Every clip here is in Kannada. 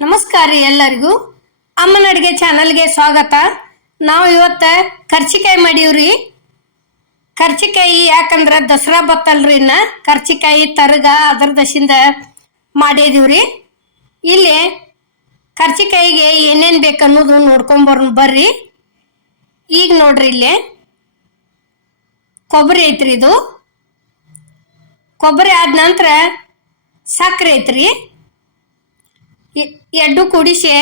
ನಮಸ್ಕಾರ ರೀ ಎಲ್ಲರಿಗೂ. ಅಮ್ಮನ ಅಡುಗೆ ಚಾನಲ್ಗೆ ಸ್ವಾಗತ. ನಾವು ಇವತ್ತು ಕರ್ಚಿಕಾಯಿ ಮಾಡೀವ್ರಿ ಕರ್ಚಿಕಾಯಿ ಯಾಕಂದ್ರೆ ದಸರಾ ಬತ್ತಲ್ರಿ ಇನ್ನ ಕರ್ಚಿಕಾಯಿ, ತರಗ, ಅದ್ರ ದಶಿಂದ ಮಾಡಿದೀವ್ರಿ ಇಲ್ಲಿ ಕರ್ಚಿಕಾಯಿಗೆ ಏನೇನು ಬೇಕು ಅನ್ನೋದು ನೋಡ್ಕೊಂಬರ್ ಬರ್ರಿ. ಈಗ ನೋಡ್ರಿ ಇಲ್ಲಿ. ಕೊಬ್ಬರಿ ಐತ್ರಿ ಇದು. ಕೊಬ್ಬರಿ ಆದ ನಂತರ ಸಕ್ಕರೆ ಐತ್ರಿ. ಎ- ಎರಡು ಕೂಡಿಸಿ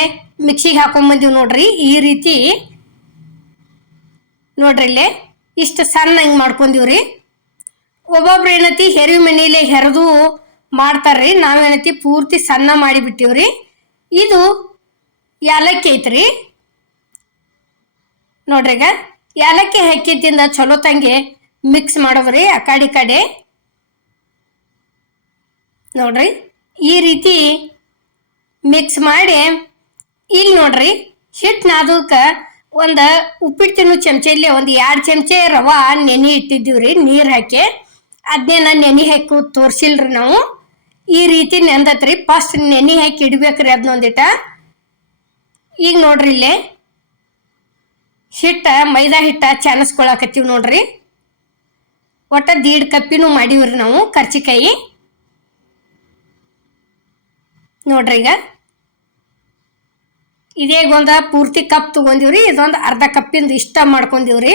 ಮಿಕ್ಸಿಗೆ ಹಾಕೊಂಬಂದಿವಿ ನೋಡ್ರಿ. ಈ ರೀತಿ ನೋಡ್ರಿ ಇಲ್ಲೇ ಇಷ್ಟು ಸಣ್ಣ ಹಿಂಗೆ ಮಾಡ್ಕೊಂಡಿವ್ರಿ ಒಬ್ಬೊಬ್ರು ಏನತಿ ಹೆರಿವಿ ಮನೇಲಿ ಹೆರೆದು ಮಾಡ್ತಾರ್ರಿ. ನಾವೇನತಿ ಪೂರ್ತಿ ಸಣ್ಣ ಮಾಡಿಬಿಟ್ಟಿವ್ರಿ ಇದು ಯಾಲಕ್ಕಿ ಐತ್ರಿ. ನೋಡ್ರಿ ಈಗ ಯಾಲಕ್ಕಿ ಹಾಕಿದ್ದಿಂದ ಚಲೋ ತಂಗೆ ಮಿಕ್ಸ್ ಮಾಡೋದ್ರಿ ಆ ಕಡೆ ಕಡೆ. ನೋಡ್ರಿ ಈ ರೀತಿ ಮಿಕ್ಸ್ ಮಾಡಿ ಇಲ್ಲಿ ನೋಡ್ರಿ ಹಿಟ್ಟು ನಾದಕ್ಕೆ ಒಂದು ಉಪ್ಪಿಟ್ಟು ತಿನ್ನೋ ಇಲ್ಲೇ ಒಂದು ಎರಡು ಚಮಚೆ ರವೆ ನೆನೆ ಇಟ್ಟಿದ್ದೀವ್ರಿ, ನೀರು ಹಾಕಿ. ಅದನ್ನೇ ನಾನು ನೆನೆ ಹಾಕಿ ತೋರಿಸಿಲ್ರಿ ನಾವು. ಈ ರೀತಿ ನೆಂದತ್ರಿ ಫಸ್ಟ್ ನೆನೆ ಹಾಕಿ ಇಡ್ಬೇಕ್ರಿ ಅದನ್ನೊಂದಿಟ ಈಗ ನೋಡ್ರಿ ಇಲ್ಲಿ, ಹಿಟ್ಟ, ಮೈದಾ ಹಿಟ್ಟ ಚಾನಸ್ಕೊಳಕತ್ತೀವಿ ನೋಡ್ರಿ. ಒಟ್ಟ ದೀಡ್ ಕಪ್ಪಿನೂ ಮಾಡೀವ್ರಿ ನಾವು ಕರ್ಚಿಕಾಯಿ. ನೋಡ್ರಿ ಈಗ. ಇದೇ ಒಂದ ಪೂರ್ತಿ ಕಪ್ ತಗೊಂಡಿವ್ರಿ, ಇದೊಂದು ಅರ್ಧ ಕಪ್ಪಿಂದ ಇಷ್ಟ ಮಾಡ್ಕೊಂಡಿವ್ರಿ.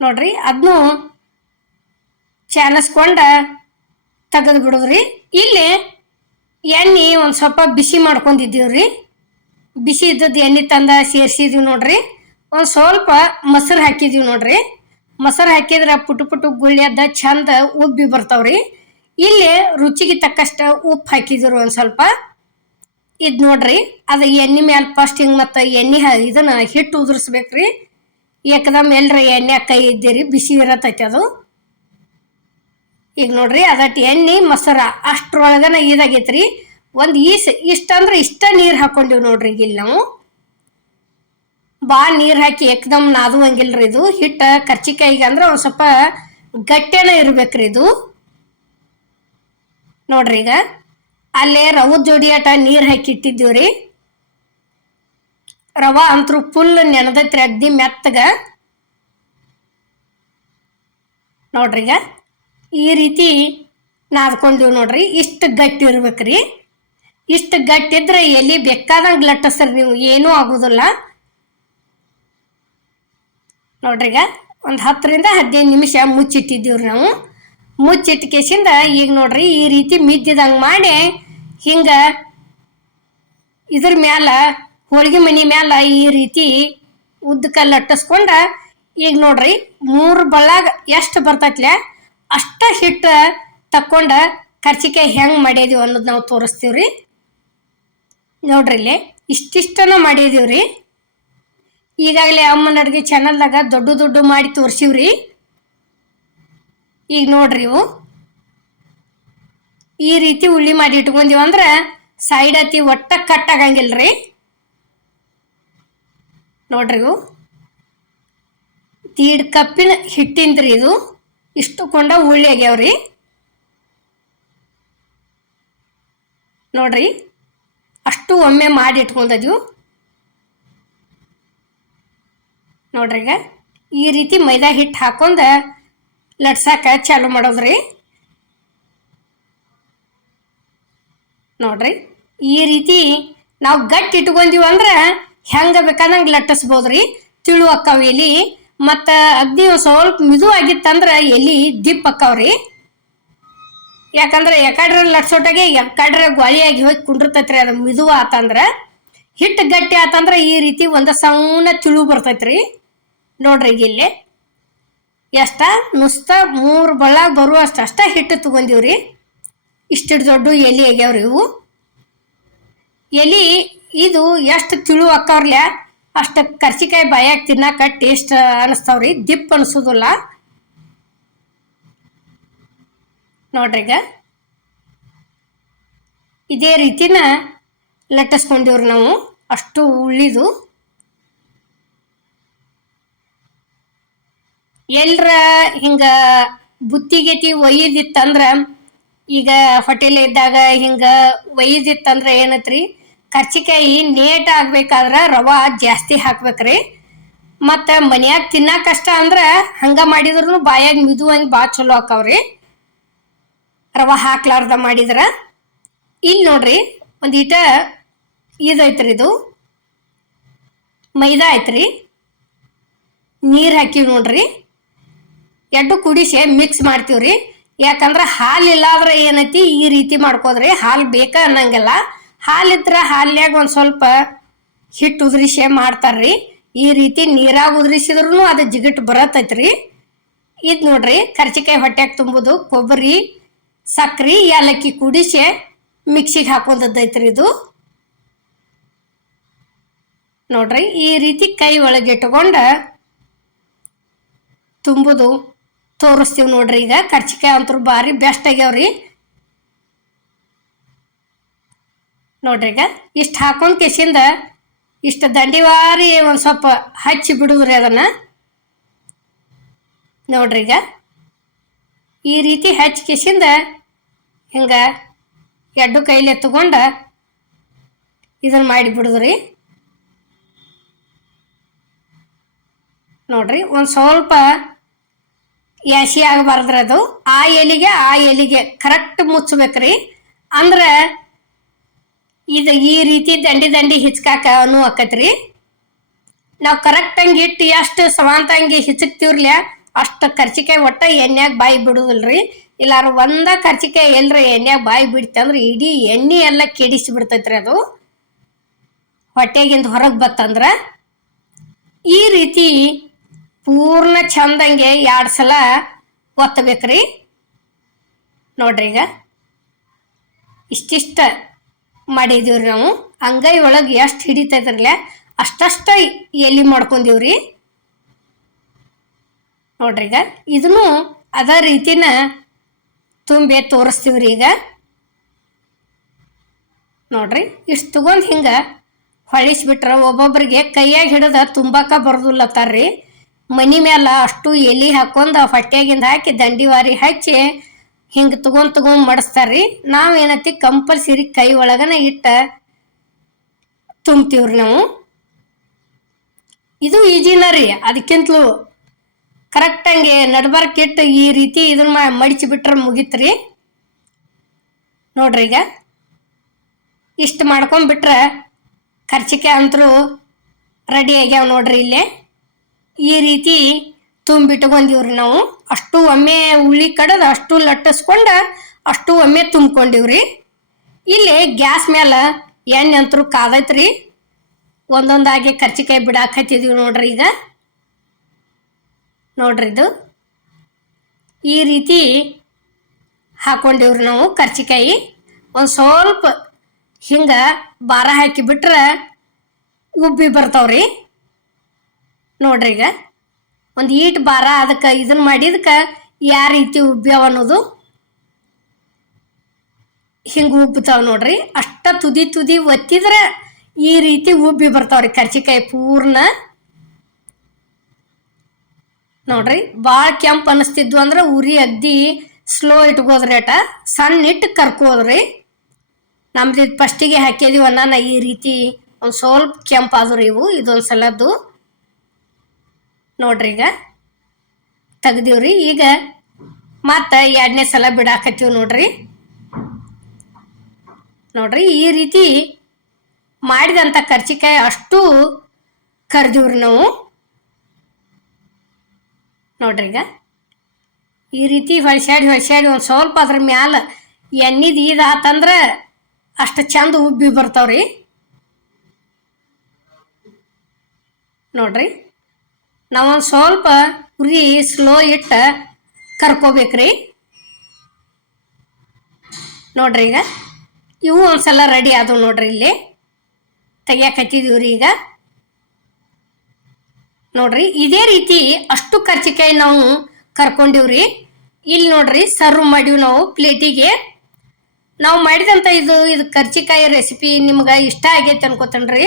ನೋಡ್ರಿ ಅದನ್ನು ಚಾನಸ್ಕೊಂಡ ತೆಗೆದು ಬಿಡೋದ್ರಿ. ಇಲ್ಲಿ ಎಣ್ಣೆ ಒಂದು ಸ್ವಲ್ಪ ಬಿಸಿ ಮಾಡ್ಕೊಂಡಿದ್ದೀವ್ರಿ. ಬಿಸಿ ಇದ್ದದ್ದು ಎಣ್ಣೆ ತಂದ ಸೇರಿಸಿದ್ವಿ ನೋಡ್ರಿ. ಒಂದು ಸ್ವಲ್ಪ ಮೊಸರು ಹಾಕಿದೀವಿ ನೋಡ್ರಿ. ಮೊಸರು ಹಾಕಿದ್ರೆ ಪುಟ್ಟು ಪುಟ್ಟು ಗುಳ್ಯದ ಚಂದ ಉಬ್ಬಿ ಬರ್ತಾವ್ರಿ. ಇಲ್ಲಿ ರುಚಿಗೆ ತಕ್ಕಷ್ಟ ಉಪ್ಪು ಹಾಕಿದ್ರು ಒಂದು ಸ್ವಲ್ಪ. ಇದು ನೋಡ್ರಿ, ಅದು ಎಣ್ಣೆ ಮ್ಯಾಲ ಫಸ್ಟ್ ಹಿಂಗೆ ಮತ್ತು ಎಣ್ಣೆ ಇದನ್ನು ಹಿಟ್ಟು ಉದುರಿಸ್ಬೇಕ್ರಿ. ಏಕದಮ್ ಎಲ್ರಿ ಎಣ್ಣೆ ಕೈ ಇದ್ದೀರಿ, ಬಿಸಿ ಇರತೈತಿ ಅದು. ಈಗ ನೋಡ್ರಿ ಅದಟ್ಟು ಎಣ್ಣೆ, ಮೊಸರ, ಅಷ್ಟ್ರೊಳಗನ ಇದಾಗೈತ್ರಿ. ಒಂದು ಈಸ್ ಇಷ್ಟ ಅಂದ್ರೆ ಇಷ್ಟ ನೀರು ಹಾಕೊಂಡಿವ್ ನೋಡ್ರಿ ಈಗ ಇಲ್ಲಿ ನಾವು. ಬಾ ನೀರು ಹಾಕಿ ಏಕದಮ್ ನಾದುವಂಗಿಲ್ರಿ ಇದು. ಹಿಟ್ಟು, ಕರ್ಚಿಕಾಯಿಗೆ ಅಂದ್ರೆ ಒಂದು ಸ್ವಲ್ಪ ಗಟ್ಟಿನ ಇರ್ಬೇಕ್ರಿ ಇದು. ನೋಡ್ರಿ ಈಗ. ಅಲ್ಲೇ ರವದ ಜೋಡಿ ಆಟ ನೀರು ಹಾಕಿ ರೀ ರವ ಅಂತರೂ ಫುಲ್ ನೆನೆದೈತ್ರಿ ಅಗ್ದಿ ಮೆತ್ತಗ. ನೋಡ್ರಿ ಈಗ. ಈ ರೀತಿ ನಾದ್ಕೊಂಡಿವ್ ನೋಡ್ರಿ. ಇಷ್ಟು ಗಟ್ಟಿ ಇರ್ಬೇಕ್ರಿ. ಇಷ್ಟು ಗಟ್ಟಿ ಇದ್ರೆ ಎಲ್ಲಿ ಬೇಕಾದಂಗೆ ಲಟ್ಟಸ್ರಿ ನೀವು. ಏನೂ ಆಗೋದಿಲ್ಲ. ನೋಡ್ರಿ ಈಗ. ಒಂದು ಹತ್ತರಿಂದ ಹದಿನೈದು ನಿಮಿಷ ಮುಚ್ಚಿಟ್ಟಿದ್ದೀವ್ರಿ ನಾವು. ಮುಚ್ಚಿಟ್ಟ ಕೇಸಿಂದ ಈಗ ನೋಡ್ರಿ ಈ ರೀತಿ ಮಿದ್ದಿದಂಗೆ ಮಾಡಿ ಹಿಂಗೆ ಇದ್ರ ಮ್ಯಾಲ, ಹೋಳಿಗೆ ಮನಿ ಮ್ಯಾಲ ಈ ರೀತಿ ಉದ್ದಕ ಲಟ್ಟಿಸ್ಕೊಂಡ, ಈಗ ನೋಡ್ರಿ ಮೂರು ಬಳ್ಳಾಗ ಎಷ್ಟು ಬರ್ತೈತ್ಲೆ, ಅಷ್ಟ ಹಿಟ್ಟು ತಕ್ಕೊಂಡ ಕರ್ಚಿಕಾಯಿ ಹೆಂಗೆ ಮಾಡಿದೀವಿ ಅನ್ನೋದು ನಾವು ರೀ ನೋಡ್ರಿ ಇಲ್ಲಿ ಇಷ್ಟಿಷ್ಟನ ರೀ ಈಗಾಗಲೇ ಅಮ್ಮನ ಅಡುಗೆ ಚಾನಲ್ದಾಗ ದೊಡ್ಡ ದೊಡ್ಡ ಮಾಡಿ ತೋರಿಸಿವ್ರಿ. ಈಗ ನೋಡ್ರಿ ಇವು. ಈ ರೀತಿ ಉಳ್ಳಿ ಮಾಡಿ ಇಟ್ಕೊಂಡೀವಿ ಅಂದ್ರೆ ಸೈಡ್ ಹತ್ತಿ ಒಟ್ಟ ಕಟ್ ಆಗಂಗಿಲ್ರಿ. ನೋಡ್ರಿ ಇವು. ದೀಡ್ ಕಪ್ಪಿನ ಹಿಟ್ಟಿಂದ್ರಿ ಇದು. ಇಷ್ಟು ಕೊಂಡ ಉಳ್ಳಿ ಆಗ್ಯಾವ್ರಿ. ನೋಡ್ರಿ. ಅಷ್ಟು ಒಮ್ಮೆ ಮಾಡಿ ಇಟ್ಕೊಂಡದ್ವು. ನೋಡ್ರಿ ಈಗ. ಈ ರೀತಿ ಮೈದಾ ಹಿಟ್ಟು ಹಾಕೊಂಡ ಲಟ್ಸಾಕ ಚಾಲು ಮಾಡೋದ್ರಿ. ನೋಡ್ರಿ, ಈ ರೀತಿ ನಾವು ಗಟ್ಟಿ ಇಟ್ಕೊಂತೀವಿ ಅಂದ್ರೆ ಹೆಂಗೆ ಬೇಕಾದಂಗೆ ಲಟ್ಟಿಸ್ಬೋದ್ರಿ. ತಿಳು ಅಕ್ಕಾವ ಎಲಿ, ಮತ್ತು ಅಗ್ದಿ ಸ್ವಲ್ಪ ಮಿದು ಆಗಿತ್ತಂದ್ರೆ ಎಲಿ ದಿಪ್ ಅಕ್ಕಾವ್ರಿ. ಯಾಕಂದ್ರೆ ಎಕಡ್ರೆ ಲಟ್ಸೋಟಾಗೆ ಎಕಡ್ರೆ ಗಾಳಿಯಾಗಿ ಹೋಗಿ ಕುಂಡಿರ್ತೈತ್ರಿ, ಅದು ಮಿದು ಆತಂದ್ರೆ. ಹಿಟ್ಟು ಗಟ್ಟಿ ಆತಂದ್ರೆ ಈ ರೀತಿ ಒಂದು ಸಣ್ಣ ತಿಳು ಬರ್ತೈತ್ರಿ. ನೋಡ್ರಿ ಇಲ್ಲಿ ಎಷ್ಟ ನುಸ್ತ ಮೂರು ಬಳ್ಳಾಗ ಬರುವಷ್ಟು ಅಷ್ಟ ಹಿಟ್ಟು ತಗೊಂಡಿವ್ರಿ ಇಷ್ಟಿಟ್ಟು ದೊಡ್ಡ ಎಲಿ ಆಗ್ಯಾವ್ರಿ ಇವು. ಎಲಿ ಇದು ಎಷ್ಟು ತಿಳು ಅಕ್ಕವ್ರಲ್ಲ ಅಷ್ಟು ಕರ್ಚಿಕಾಯಿ ಬಾಯಾಗ ತಿನ್ನಾಕ ಟೇಸ್ಟ್ ಅನಿಸ್ತಾವ್ರಿ, ದಿಪ್ ಅನಿಸೋದಿಲ್ಲ. ನೋಡ್ರಿಗ ಇದೇ ರೀತಿನ ಲಟ್ಟಿಸ್ಕೊಂಡಿವ್ರಿ ನಾವು, ಅಷ್ಟು ಉಳ್ಳಿದು. ಎಲ್ರ ಹಿಂಗ ಬುತ್ತಿಗೆತಿ ಒಯ್ದಿತ್ತಂದ್ರ ಈಗ ಹೋಟೆಲ್ ಇದ್ದಾಗ ಹಿಂಗ ಒಯ್ದಿತ್ತಂದ್ರ ಏನತ್ರಿ? ಕರ್ಚಿಕಾಯಿ ನೇಟ್ ಆಗ್ಬೇಕಾದ್ರ ರವಾ ಜಾಸ್ತಿ ಹಾಕ್ಬೇಕ್ರಿ. ಮತ್ತ ಮನ್ಯಾಗ ತಿನ್ನಾಕ ಕಷ್ಟ ಅಂದ್ರ ಹಂಗ ಮಾಡಿದ್ರು ಬಾಯಾಗ ಮಿದುವಂಗೆ ಭಾಳ ಚಲೋ ಆಕಾವ್ರಿ. ರವಾ ಹಾಕ್ಲಾರ್ದ ಮಾಡಿದ್ರ. ಇಲ್ಲಿ ನೋಡ್ರಿ, ಒಂದ್ ಈಟ ಇದೈತ್ರಿ ಇದು. ಮೈದಾ ಐತ್ರಿ. ನೀರ್ ಹಾಕಿವಿ ನೋಡ್ರಿ. ಎರಡು ಕುಡಿಸಿ ಮಿಕ್ಸ್ ಮಾಡ್ತೀವ್ರಿ. ಯಾಕಂದ್ರೆ ಹಾಲು ಇಲ್ಲಾದ್ರೆ ಏನೈತಿ ಈ ರೀತಿ ಮಾಡ್ಕೋದ್ರಿ, ಹಾಲು ಬೇಕ ಅನ್ನಂಗಿಲ್ಲ. ಹಾಲಿದ್ರೆ ಹಾಲ್ಯಾಗ ಒಂದು ಸ್ವಲ್ಪ ಹಿಟ್ಟು ಉದುರಿಸಿ ಮಾಡ್ತಾರ್ರಿ. ಈ ರೀತಿ ನೀರಾಗ ಉದುರಿಸಿದ್ರು ಅದು ಜಿಗಿಟ್ ಬರತೈತ್ರಿ. ಇದು ನೋಡ್ರಿ, ಕರ್ಚಿಕಾಯಿ ಹೊಟ್ಟೆಗ್ ತುಂಬುದು, ಕೊಬ್ಬರಿ, ಸಕ್ರಿ ಏಲಕ್ಕಿ ಕುಡಿಸಿ ಮಿಕ್ಸಿಗೆ ಹಾಕೊಂಡದ್ದೈತ್ರಿ ಇದು. ನೋಡ್ರಿ, ಈ ರೀತಿ ಕೈ ಒಳಗೆ ಇಟ್ಕೊಂಡ ತುಂಬುದು. ತೋರಿಸ್ತೀವಿ ನೋಡ್ರಿ ಈಗ. ಕರ್ಚಿಕಾಯಿ ಅಂತೂ ಭಾರಿ ಬೆಸ್ಟ್ ಆಗ್ಯಾವ್ರಿ. ನೋಡ್ರಿ ಈಗ. ಇಷ್ಟು ಹಾಕೊಂಡು ಕೆಸಿಂದ ಇಷ್ಟು ದಂಡಿವಾರಿ ಒಂದು ಸ್ವಲ್ಪ ಹಚ್ಚಿ ಬಿಡುವ್ರಿ ಅದನ್ನು. ನೋಡ್ರಿ ಈಗ. ಈ ರೀತಿ ಹಚ್ಚಿ ಕೆಸಿಂದ ಹಿಂಗೆ ಎಡ್ಡು ಕೈಲಿ ತಗೊಂಡು ಇದನ್ನು ಮಾಡಿ ಬಿಡುದ್ರಿ. ನೋಡ್ರಿ, ಒಂದು ಸ್ವಲ್ಪ ಯಾಸಿ ಆಗಬಾರ್ದ್ರಿ ಅದು ಆ ಎಲಿಗೆ ಆ ಎಲಿಗೆ ಕರೆಕ್ಟ್ ಮುಚ್ಚಬೇಕ್ರಿ. ಅಂದ್ರೆ ಇದು ಈ ರೀತಿ ದಂಡಿ ದಂಡಿ ಹಿಚ್ಕಾಕ ಅನು ಆಕತ್ರಿ. ನಾವು ಕರೆಕ್ಟಂಗೆ ಇಟ್ಟು ಎಷ್ಟು ಸಮಾನತಂಗಿ ಹಿಚಕ್ತಿವ್ರಲ್ಯ, ಅಷ್ಟು ಖರ್ಚಿಕಾಯಿ ಒಟ್ಟ ಎಣ್ಯಾಗ ಬಾಯಿ ಬಿಡುದಿಲ್ರಿ. ಇಲ್ಲಾರ ಒಂದ ಖರ್ಚಿಕಾಯಿ ಎಲ್ರಿ ಎಣ್ಯಾಗ ಬಾಯಿ ಬಿಡ್ತಂದ್ರೆ ಇಡೀ ಎಣ್ಣೆ ಎಲ್ಲ ಕೆಡಿಸಿ ಬಿಡ್ತೈತ್ರಿ ಅದು. ಹೊಟ್ಟೆಗಿಂದ ಹೊರಗೆ ಬತ್ತಂದ್ರ ಈ ರೀತಿ ಪೂರ್ಣ ಚಂದಂಗೆ ಎರಡು ಸಲ ಒತ್ತಬೇಕ್ರಿ. ನೋಡ್ರಿ ಈಗ. ಇಷ್ಟಿಷ್ಟ ಮಾಡಿದೀವ್ರಿ ನಾವು. ಅಂಗೈ ಒಳಗೆ ಎಷ್ಟು ಹಿಡಿತೈತ್ರಲ್ಲ ಅಷ್ಟಷ್ಟ ಎಲ್ಲಿ ಮಾಡ್ಕೊಂದೀವ್ರಿ ನೋಡ್ರಿ ಈಗ. ಇದನ್ನು ಅದ ರೀತಿನ ತುಂಬಿ ತೋರಿಸ್ತೀವ್ರಿ ಈಗ. ನೋಡ್ರಿ. ಇಷ್ಟು ತಗೊಂಡ್ ಹಿಂಗ ಹೊಳಿಸ್ಬಿಟ್ರ ಒಬ್ಬೊಬ್ರಿಗೆ ಕೈಯಾಗ ಹಿಡಿದ ತುಂಬಾಕ ಬರ್ದುಲ್ಲತ್ತಾರ್ರಿ. ಮನಿ ಮ್ಯಾಲ ಅಷ್ಟು ಎಲಿ ಹಾಕೊಂಡು ಹೊಟ್ಟೆಗಿಂದ ಹಾಕಿ ದಂಡಿವಾರಿ ಹಚ್ಚಿ ಹಿಂಗೆ ತಗೊಂಡ್ ತಗೊಂಡ್ ನಾವು ಏನೈತಿ ಕಂಪಲ್ಸರಿ ಕೈ ಒಳಗನ ಇಟ್ಟ ತುಂಬ್ತೀವ್ರಿ ನಾವು. ಇದು ಈಜಿನ ರೀ ಅದಕ್ಕಿಂತಲೂ ಕರೆಕ್ಟಂಗೆ ನಡ್ಬರ್ಕ್ ಇಟ್ಟು ಈ ರೀತಿ ಇದನ್ನ ಮಡಿಚಿ ಬಿಟ್ರೆ ಮುಗಿತ್ರಿ. ನೋಡ್ರಿ ಈಗ. ಇಷ್ಟು ಮಾಡ್ಕೊಂಡ್ಬಿಟ್ರೆ ಖರ್ಚಿಕೆ ಅಂತರೂ ರೆಡಿ ಆಗ್ಯಾವ ನೋಡ್ರಿ ಇಲ್ಲೇ. ಈ ರೀತಿ ತುಂಬಿಟ್ಕೊಂಡಿವ್ರಿ ನಾವು. ಅಷ್ಟು ಒಮ್ಮೆ ಉಳ್ಳಿ ಕಡದು ಅಷ್ಟು ಲಟ್ಟಿಸ್ಕೊಂಡ ಅಷ್ಟು ಒಮ್ಮೆ ತುಂಬ್ಕೊಂಡಿವ್ರಿ. ಇಲ್ಲಿ ಗ್ಯಾಸ್ ಮೇಲೆ ಎಣ್ಣೆ ಅಂತರೂ ಕಾದೈತ್ರಿ. ಒಂದೊಂದಾಗಿ ಕರ್ಚಿಕಾಯಿ ಬಿಡಾಕತ್ತಿದೀವಿ ನೋಡ್ರಿ ಈಗ. ನೋಡ್ರಿ ಇದು. ಈ ರೀತಿ ಹಾಕೊಂಡಿವ್ರಿ ನಾವು ಕರ್ಚಿಕಾಯಿ. ಒಂದು ಸ್ವಲ್ಪ ಹಿಂಗೆ ಬಾರ ಹಾಕಿ ಬಿಟ್ರೆ ಉಬ್ಬಿ ಬರ್ತಾವ್ರಿ. ನೋಡ್ರಿ ಈಗ. ಒಂದು ಈಟ್ ಬಾರ ಅದಕ್ಕೆ ಇದನ್ನ ಮಾಡಿದಕ್ಕೆ ಯಾವ ರೀತಿ ಉಬ್ಬ್ಯಾವ ಅನ್ನೋದು ಹಿಂಗೆ ಉಬ್ಬುತ್ತಾವ ನೋಡ್ರಿ. ಅಷ್ಟ ತುದಿ ತುದಿ ಒತ್ತಿದ್ರೆ ಈ ರೀತಿ ಉಬ್ಬಿ ಬರ್ತಾವ್ರಿ ಕರ್ಚಿಕಾಯಿ ಪೂರ್ಣ. ನೋಡ್ರಿ ಭಾಳ ಕೆಂಪು ಅನಿಸ್ತಿದ್ವು ಅಂದ್ರೆ ಉರಿ ಅಗ್ದಿ ಸ್ಲೋ ಇಟ್ಕೋದ್ರಿ ಅಟ. ಸಣ್ಣ ಇಟ್ಟು ಕರ್ಕೋದ್ರಿ. ನಮ್ದು ಫಸ್ಟಿಗೆ ಹಾಕಿದೀವಿ ಅನ್ನ ಈ ರೀತಿ ಒಂದು ಸ್ವಲ್ಪ ಆದ್ರಿ ಇವು ಇದೊಂದು ಸಲದ್ದು ನೋಡ್ರಿ ಈಗ. ತೆಗ್ದೀವ್ರಿ. ಈಗ ಮತ್ತೆ ಎರಡನೇ ಸಲ ಬಿಡಾಕತ್ತೀವಿ ನೋಡ್ರಿ. ನೋಡ್ರಿ, ಈ ರೀತಿ ಮಾಡಿದಂಥ ಕರ್ಚಿಕಾಯಿ ಅಷ್ಟು ಕರ್ದೀವ್ರಿ ನಾವು. ನೋಡ್ರಿ ಈಗ. ಈ ರೀತಿ ಹೊಳ್ಸ್ಯಾಡಿ ಹೊಳ್ಸ್ಯಾಡಿ ಒಂದು ಸ್ವಲ್ಪ ಅದ್ರ ಮ್ಯಾಲ ಎಣ್ಣಿದ್ ಇದಾತಂದ್ರೆ ಅಷ್ಟು ಚಂದ ಉಬ್ಬಿ ಬರ್ತಾವ್ರಿ. ನೋಡ್ರಿ. ನಾವೊಂದು ಸ್ವಲ್ಪ ಉರಿ ಸ್ಲೋ ಇಟ್ಟ ಕರ್ಕೋಬೇಕ್ರಿ. ನೋಡ್ರಿ ಈಗ. ಇವು ಒಂದ್ಸಲ ರೆಡಿ ಆದವು ನೋಡ್ರಿ ಇಲ್ಲಿ. ತೆಗಿಯಾಕತ್ತಿದೀವ್ರಿ ಈಗ. ನೋಡ್ರಿ, ಇದೇ ರೀತಿ ಅಷ್ಟು ಕರ್ಚಿಕಾಯಿ ನಾವು ಕರ್ಕೊಂಡಿವ್ರಿ ಇಲ್ಲಿ ನೋಡ್ರಿ ಸರ್ವ್ ಮಾಡಿವಿ ನಾವು ಪ್ಲೇಟಿಗೆ ನಾವು ಮಾಡಿದಂಥ ಇದು ಇದು ಕರ್ಚಿಕಾಯಿ ರೆಸಿಪಿ ನಿಮ್ಗೆ ಇಷ್ಟ ಆಗೈತೆ ಅನ್ಕೋತನ್ರಿ.